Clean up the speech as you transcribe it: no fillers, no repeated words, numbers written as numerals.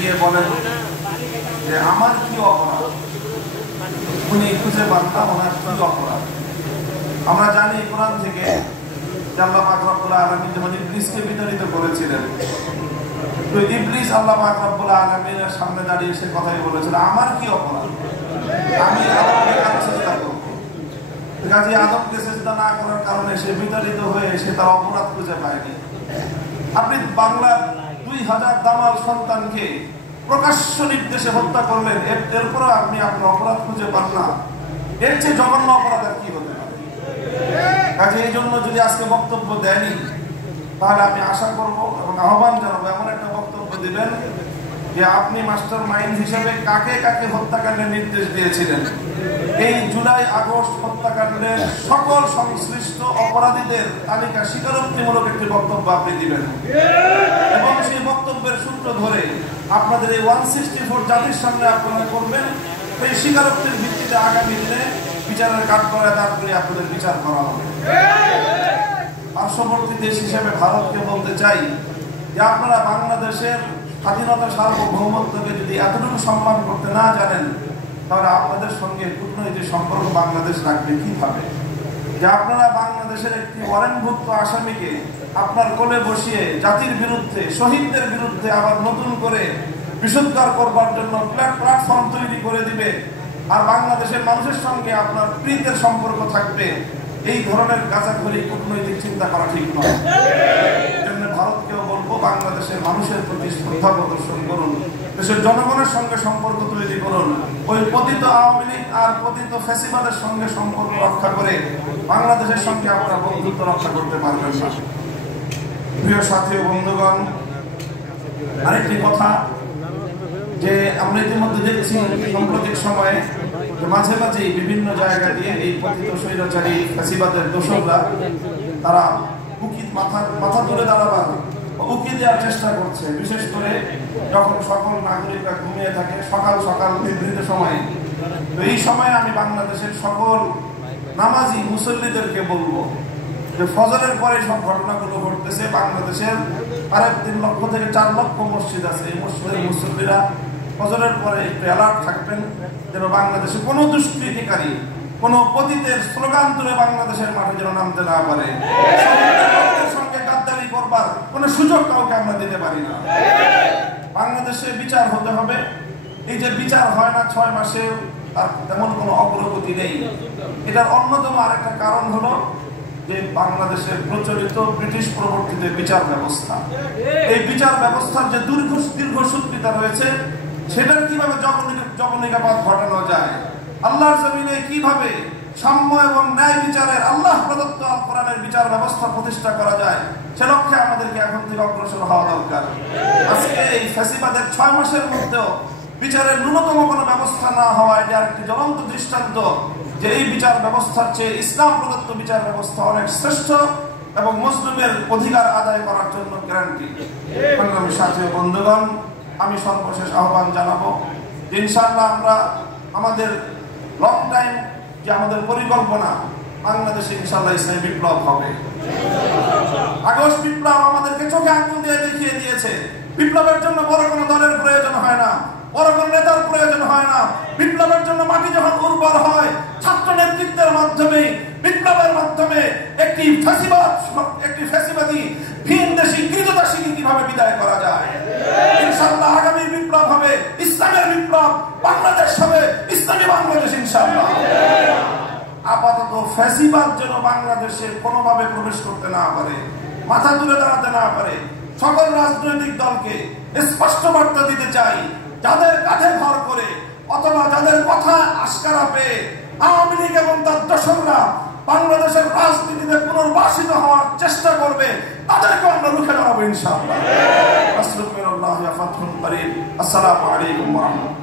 গিয়ে বলেন যে আমার কি অপরাধ, উনি খুঁজে পান না ওনার কি অপরাধ। আমরা জানি কোরআন থেকে যে আল্লাহ পাক রব্বুল আলামিন যখন ইবলিসকে বিতাড়িত করেছিলেন, তো ইবলিস আল্লাহ পাক রব্বুল আলামিনের সামনে দাঁড়িয়ে সে কথাই বলেছিল, আমার কি অপরাধ, আমি আদমকে কেন সিজদা করব। কাজে আদমকে সিজদা না করার কারণে সে বিতাড়িত হয়ে সে তার অপরাধ খুঁজে পায়নি। আপনি বাংলার 2000 দামাল সন্তানকে প্রকাশ্য নির্দেশে হত্যা করলেন, এরপরে আপনি আপনার অপরাধ খুঁজে পান না, এর চেয়ে জঘন্য অপরাধ আর কি হতে পারে। কাজে এই জন্য যদি আজকে বক্তব্য দেয়নি, তাহলে আমি আশা করব এবং আহ্বান জানাবো এমন একটা বক্তব্য দিবেন যে আপনি মাস্টার মাইন্ড হিসেবে কাকে কাকে হত্যাকাণ্ডের নির্দেশ দিয়েছিলেন। এই জুলাই আগস্ট হত্যাকাণ্ডের সকল সংশ্লিষ্ট অপরাধীদের তালিকা স্বীকারোক্তিমূলক একটি বক্তব্য আপনি দিবেন এবং সেই বক্তব্যের সূত্র ধরে আপনাদের এই 164 জাতির সামনে আপনারা করবেন। এই স্বীকারোক্তির ভিত্তিতে আগামী দিনে বিচারের কাঠগড়ায় দাঁড় করে আপনাদের বিচার করা হবে। পার্শ্ববর্তী দেশ হিসেবে ভারতকে বলতে চাই যে আপনারা বাংলাদেশের স্বাধীনতা সার্বভৌমত্বকে যদি এতটুকু সম্মান করতে না জানেন, তাহলে আপনাদের সঙ্গে কূটনৈতিক সম্পর্ক বাংলাদেশ রাখবে কিভাবে। যে আপনারা বাংলাদেশের একটি ওয়ারেন্টভুক্ত আসামিকে আপনার কোলে বসিয়ে জাতির বিরুদ্ধে, শহীদদের বিরুদ্ধে আবার নতুন করে বিশুদ্ধার করবার জন্য প্ল্যাটফর্ম তৈরি করে দিবে, আর বাংলাদেশের মানুষের সঙ্গে আপনার প্রীতের সম্পর্ক থাকবে, এই ধরনের কাঁচাখড়ি কূটনৈতিক চিন্তা করা ঠিক নয়। এজন্য ভারতকেও বলবো, বাংলাদেশের মানুষের প্রতি শ্রদ্ধা প্রদর্শন করুন, দেশের জনগণের সঙ্গে সম্পর্ক তৈরি করুন। ওই পতিত আওয়ামী লীগ আর পতিত ফ্যাসিবাদের সঙ্গে সম্পর্ক রক্ষা করে বাংলাদেশের সঙ্গে আপনারা বন্ধুত্ব রক্ষা করতে পারবেন না। প্রিয় সাথী ও বন্ধুগণ, আরেকটি কথা যে আমরা ইতিমধ্যে দেখছি সাম্প্রতিক সময়ে মাঝে মাঝে বিভিন্ন জায়গা দিয়ে এই পতিত স্বৈরাচারী ফ্যাসিবাদের দোষকরা তারা মাথা তুলে দাঁড়াবার উকি দেওয়ার চেষ্টা করছে, বিশেষ করে যখন সকল নাগরিকরা ঘুমিয়ে থাকে সকাল সকাল নির্ধারিত সময়ে। তো এই সময়ে আমি বাংলাদেশের সকল নামাজি মুসল্লিদেরকে বলবো যে ফজরের পরে সব ঘটনাগুলো ঘটতেছে। বাংলাদেশের 3.5 লক্ষ থেকে 4 লক্ষ মসজিদ আছে, এই মসজিদের মুসল্লিরা ফজরের পরে একটু অ্যালার্ট থাকবেন যেন বাংলাদেশে কোনো দুষ্কৃতিকারী, কোনো পতিতের স্লোগান তুলে বাংলাদেশের মাঠে যেন নামতে না পারে। সঙ্গে গাদ্দারি করবার কোনো সুযোগ কাউকে আমরা দিতে পারি না। বাংলাদেশে বিচার হতে হবে। এই যে বিচার হয় না 6 মাসে, তার তেমন কোনো অগ্রগতি নেই। এটার অন্যতম আরেকটা কারণ হলো যে বাংলাদেশের প্রচলিত ব্রিটিশ প্রবর্তিত বিচার ব্যবস্থা, এই বিচার ব্যবস্থার যে দীর্ঘসূত্রিতা রয়েছে, সেটার কিভাবে জবনিকাপাত ঘটানো যায়, আল্লাহর জমিনে কিভাবে সাম্য এবং ন্যায় বিচারের আল্লাহ প্রদত্ত আল কোরআনের বিচার ব্যবস্থা প্রতিষ্ঠা করা যায়, সে লক্ষ্যে আমাদেরকে এখন থেকে অগ্রসর হওয়া দরকার। আজকে এই ফ্যাসিবাদের 6 মাসের মধ্যেও বিচারের ন্যূনতম কোনো ব্যবস্থা না হওয়া, এটা একটি জ্বলন্ত দৃষ্টান্ত যে এই বিচার ব্যবস্থার চেয়ে ইসলাম প্রদত্ত বিচার ব্যবস্থা অনেক শ্রেষ্ঠ এবং মুসলিমের অধিকার আদায় করার জন্য গ্যারান্টি। সংগ্রামী সাথী ও বন্ধুগণ, আমি সর্বশেষ আহ্বান জানাবো যে ইনশাআল্লাহ আমরা আমাদের লং টাইম যে আমাদের পরিকল্পনা, বাংলাদেশে ইনশাআল্লাহ ইসলামী বিপ্লব হবে। আগস্ট বিপ্লব আমাদেরকে চোখে আঙুল দিয়ে দেখিয়ে দিয়েছে, বিপ্লবের জন্য বড় কোনো দলের প্রয়োজন হয় না, বড় কোনো নেতার প্রয়োজন হয় না। বিপ্লবের জন্য মাটি যখন উর্বর হয়, ছাত্র নেতৃত্বের মাধ্যমে, বিপ্লবের মাধ্যমে একটি ফ্যাসিবাদী ভিনদেশী কৃতদাসীকে কিভাবে বিদায় করা যায়। ইনশাআল্লাহ আগামী বিপ্লব হবে ইসলামের বিপ্লব, বাংলাদেশ হবে ইসলামী বাংলাদেশ ইনশাআল্লাহ। আপাতত ফ্যাসিবাদ যেন বাংলাদেশে কোনোভাবে প্রবেশ করতে না পারে, মাথা তুলে দাঁড়াতে না পারে। সকল রাজনৈতিক দলকে স্পষ্ট বার্তা দিতে চাই, যাদের কাঁধে ভর করে অথবা যাদের কথা আশকারা পেয়ে আওয়ামী লীগ এবং তার দোসররা বাংলাদেশের রাজনীতিতে পুনর্বাসিত হওয়ার চেষ্টা করবে, তাদেরকে আমরা রুখে দাঁড়াবো ইনশাআল্লাহ। আসসালামু আলাইকুম ওয়া রাহমাতুল্লাহি ওয়া বারাকাতুহু।